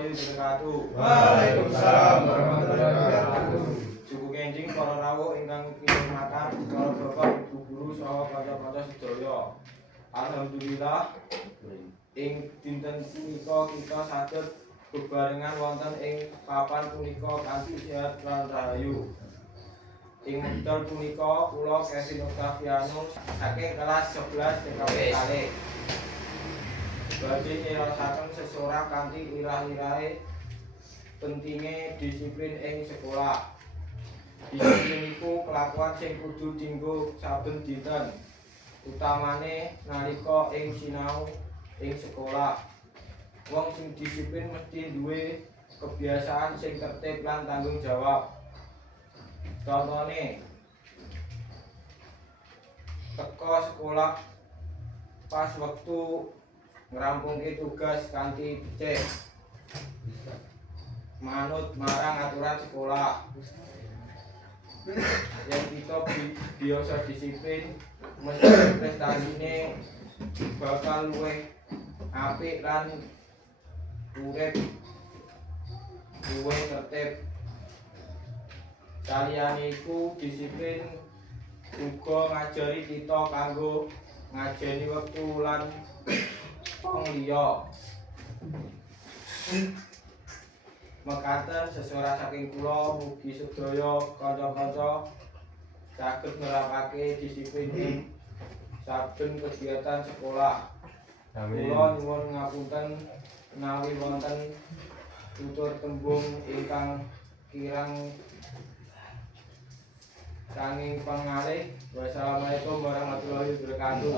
warahmatullahi wabarakatuh. Waalaikumsalam warahmatullahi wabarakatuh. Suku kenjing para rawuh ingkang kinurmatan, para bapak, ibu guru saha kanca-kanca sedaya. Alhamdulillah ing dinten punika kita saged bebarengan wonten ing papan punika kanthi sehat lan rahayu. Ing wekdal punika kula Kevin Octaviano saking kelas 11 TKP kalih badhe nyerasaken sesorah kanthi irah-irahe pentinge disiplin ing sekolah. Disiplin iku kelakuan sing kudu dienggo saben dinten, utamane nalika ing sinau ing sekolah. Wong sing disiplin mesti duwe kebiasaan sing tertib lan tanggung jawab. Contone teko sekolah pas wektu ngrampungke tugas kanthi becik, manut marang aturan sekolah. Yang kita biasa disiplin, mesti prestasine bakal luwih apik lan urip luwih tertib. Saliyane iku disiplin uga ngajari kita kanggo ngajeni wektu lan wong liya. Mekaten sesorah saking kula, mugi sedaya kanca-kanca saged nerapake disiplin ing saben kegiatan sekolah. Kula nyuwun ngapunten menawi wonten tutur tembung ingkang kirang sanging pangalih. Wassalamualaikum warahmatullahi wabarakatuh.